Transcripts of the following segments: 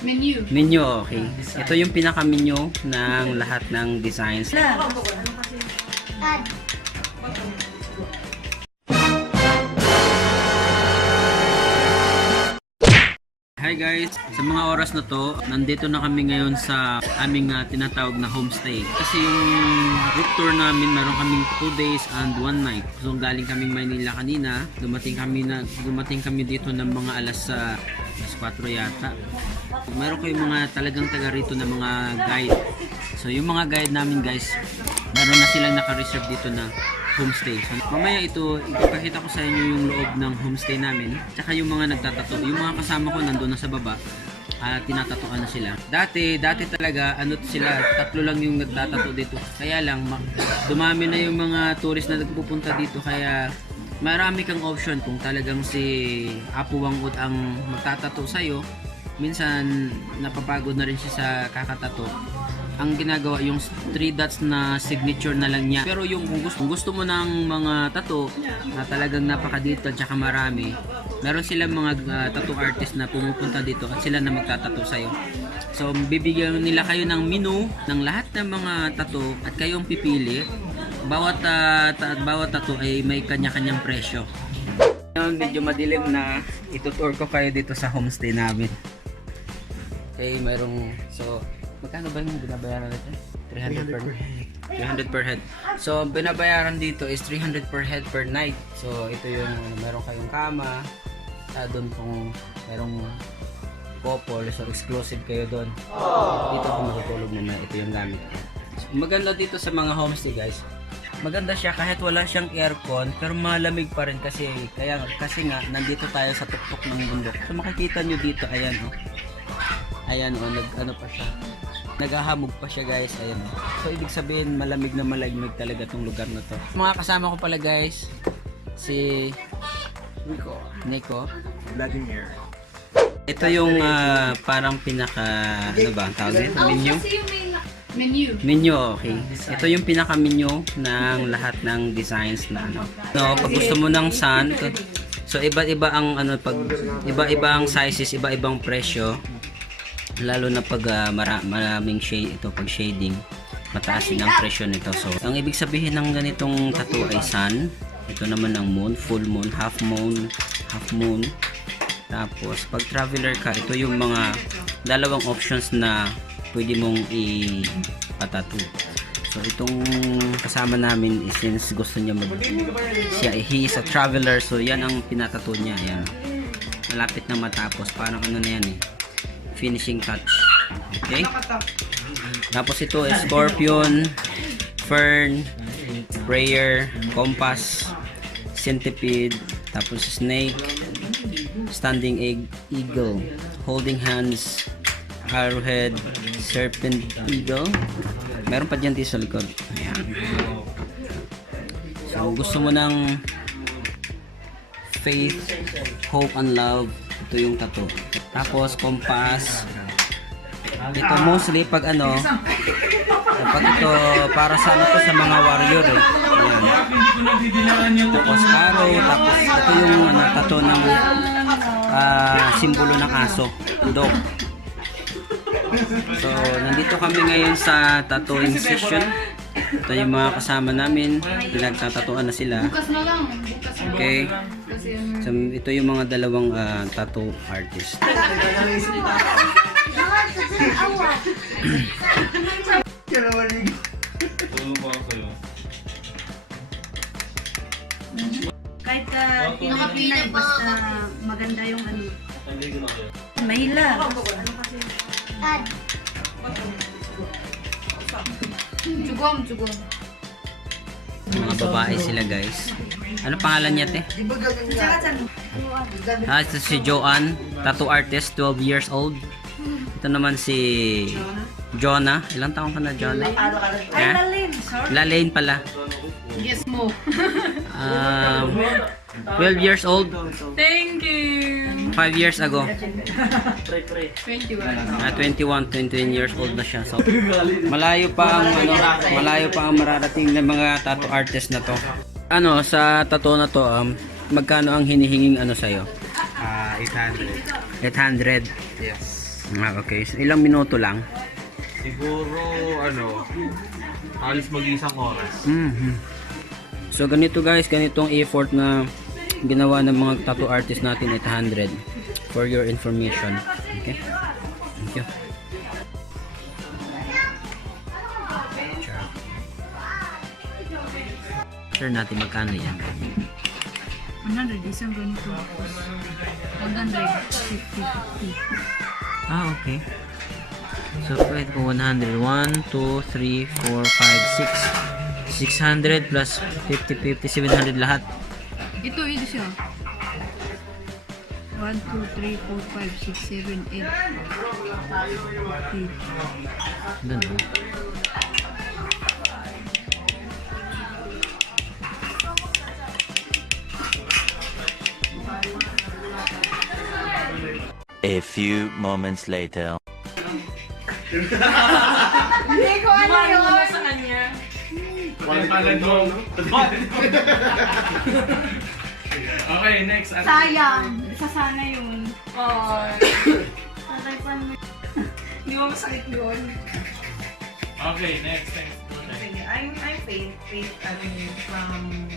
Menu. Menu, okay. Ito yung pinaka-menu ng lahat ng designs. Hi guys! Sa mga oras na to, nandito na kami ngayon sa aming tinatawag na homestay. Kasi yung group tour namin, meron kaming 2 days and 1 night. So galing kaming Maynila kanina, dumating kami dito ng mga alas 4 yata. Meron kayong mga talagang taga rito na mga guide. So yung mga guide namin guys, meron na silang naka-reserve dito na homestay. So, mamaya ipapakita ko sa inyo yung loob ng homestay namin. Tsaka yung mga nagtatato. Yung mga kasama ko nandun na sa baba. Tinatatoan na sila. Dati talaga, sila, 3 lang yung nagtatato dito. Kaya lang, dumami na yung mga tourist na nagpupunta dito. Kaya marami kang option kung talagang si Apo Wangud ang magtatato sa'yo. Minsan, napapagod na rin siya sa kakatato. Ang ginagawa yung 3 dots na signature na lang niya. Pero yung kung gusto mo ng mga tattoo na talagang napaka-detailed tsaka marami, meron silang mga tattoo artist na pumupunta dito at sila na magtatattoo sa'yo. So bibigyan nila kayo ng menu ng lahat ng mga tattoo at kayong pipili. Bawat tattoo ay may kanya-kanyang presyo. Ngayon medyo madilim na, itutour ko kayo dito sa homestay namin. Okay, magkano ba yung binabayaran natin? 300 per head. So, binabayaran dito is 300 per head per night. So, ito yung meron kayong kama. Doon kung merong couple, so exclusive kayo doon. Dito ako matutulog naman. Ito yung gamit ko. So, maganda dito sa mga homestay guys. Maganda siya kahit wala siyang aircon, pero malamig pa rin kasi nga nandito tayo sa tuktok ng bundok. So, makikita nyo dito, ayan oh. Ayan oh, pa siya. Naghahamog pa siya guys, ayan. So ibig sabihin malamig na malamig talaga tong lugar na to. Mga kasama ko pala guys, si Nico. Vlogging here. Ito yung parang pinaka, ano ba ang tawag nito? Menu, okay. Ito yung pinaka menu ng lahat ng designs na ano. No, pag gusto mo ng sun, so iba-iba ang iba-iba ang sizes, iba-ibang presyo. Lalo na pag maraming shade, ito pag shading, mataas din ang presyo nito. So ang ibig sabihin ng ganitong tattoo ay sun, ito naman ang moon, full moon, half moon. Tapos pag traveler ka, ito yung mga dalawang options na pwede mong i-tattoo. So itong kasama namin since gusto niya he is a traveler, so yan ang pinatattoo niya. Ayan, malapit na matapos, parang ano na yan finishing touch. Okay? Tapos ito is scorpion, fern, prayer, compass, centipede, tapos snake, standing egg, eagle, holding hands, arrowhead, serpent eagle. Meron pa dyan dito sa likod. Ayan. So gusto mo ng faith, hope and love, ito yung tattoo. Tapos compass. Ito mostly pag pag ito para sa sa mga warrior eh. Ayan. Tapos arrow, tapos ito yung tattoo ng simbolo ng aso, dog. So nandito kami ngayon sa tattooing session. Ito yung mga kasama namin, pinagtatatuan na sila. Okay. So, ito yung mga dalawang tattoo artist. Kahit Pinay, basta maganda yung Mahila. Jugom. Mga babae sila guys. Ano pangalan niya te? Ito si Joanne, tattoo artist, 12 years old. Ito naman si Jonah. Ilang taon ka na, Jonah? Ay, Lalin. Lalaine pala. Yes mo. 12 years old. Thank you. 5 years ago. 21. 21 years old na siya. So, malayo pa ang mararating ng mga tattoo artist na to. Sa tattoo na to, magkano ang hinihinging sa'yo? 800. 800. Yes. Okay. So, ilang minuto lang? Siguro, halos mag-isang oras. So ganito guys, ganitong effort na ginawa ng mga tattoo artist natin 800 for your information. Okay? Thank you. Sure natin magkano yan. 100, isang ganito. 150. Okay. So, pwede po 100. 1, 2, 3, 4, 5, 6. 600 plus 50, 700 lahat. Ito siya. 1, 2, 3, 4, 5, 6, 7, 8. 8. Doon po. A few moments later. Hindi ko ano yun. Sa kanya. Okay, next. Sayang. Isa sana yun. Hindi mo masakit yun. Okay, next. I'm Faith. Faith from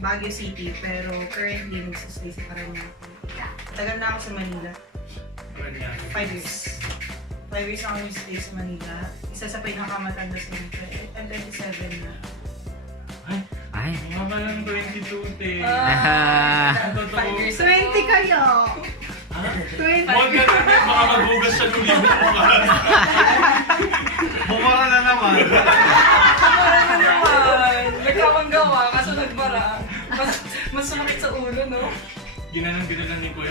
Baguio City, pero currently nagsistay sa Paranaque. Tagal na ako sa Manila. 5 years. 5 years ako nagsistay sa Manila. Isa sa pinakamatanda sa dito. I'm 27 na. Ay. Mga ba lang 22, te? Ah. 5 years. 20 kayo. 20. Huwag ka na, baka magbugas siya nung libo ko ka. Bumara na naman. Nagkawang-gawa, kaso nagbara. Mas sumakit sa ulo, no? Ginalang ni Kuya.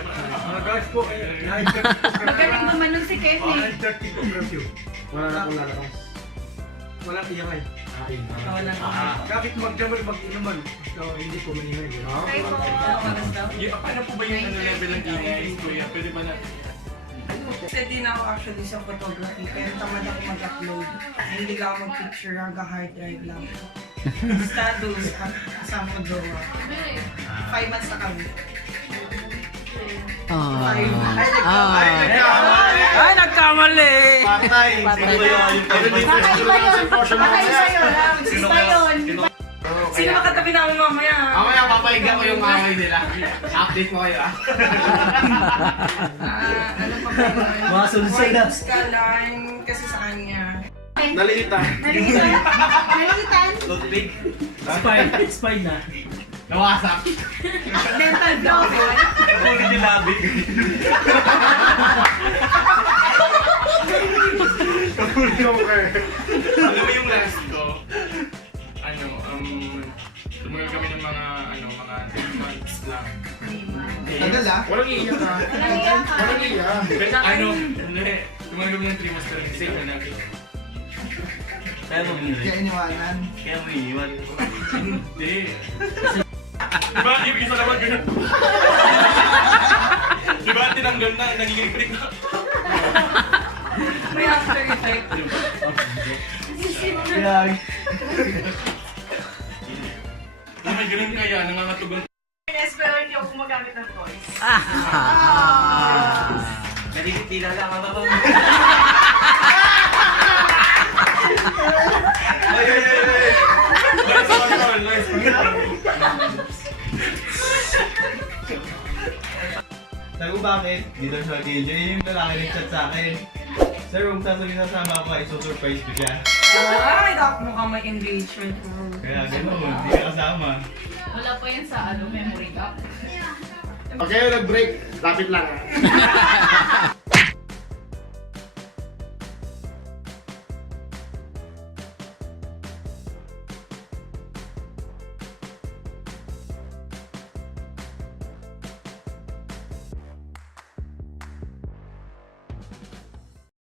Magaling naman nun si Kenny. Wala na akong lalakas. Wala tiyak ay. Kapit magdamay, mag-inuman. So, hindi ko manimay. Ano po ba yung level ng ingay, Kuya? Pwede ba na? Kasi di na ako actually sa photography, pero tamad ako mag-upload. Hindi ako mag-picture, hanggang hard drive lang. Status, kasama ko jowa. 5 months na kami. Ay, nagkamali! Patay! Baka iba yun. Baka iba yun. Iba yun. Sino makatabi namin mamaya? Mamaya papahiga ko yung mamay nila. Update mo kayo ah. Ano pa ba yun? Mga sunod na. White skyline kasi sa kanya. Nalitan. Nalitan. Toothpick. Spine na. Nawasak. Dental block. Nakulit yung labi. Kapulit yung car. Alam mo yung last ko? Tumagal kami ng mga 3 months lang. Tagal ah. Walang iiyak ha. Walang iya. Hindi. Tumagal kami ng 3 months lang. Same na natin. Kaya iniwanan. Hindi. Diba? Ibig isa naman ganyan. Diba? Tinanggal na. Nagiging freak na. May after effect. Kaya. May ganun kaya. Nangangatugan. Pero hindi ako gumagamit ng toys. Nagigitila lang. Nice one. Sabi ko bakit? Dito sa DJ, yung lalaki nag-chat sa akin. Sir, kung sasabihin na sama ko, ay surprise ko siya. Ay, dapat mukhang may engagement mo. Kaya gano'n, hindi ka kasama. Wala pa yan sa memory card. Okay, nag-break. Lapit lang ah.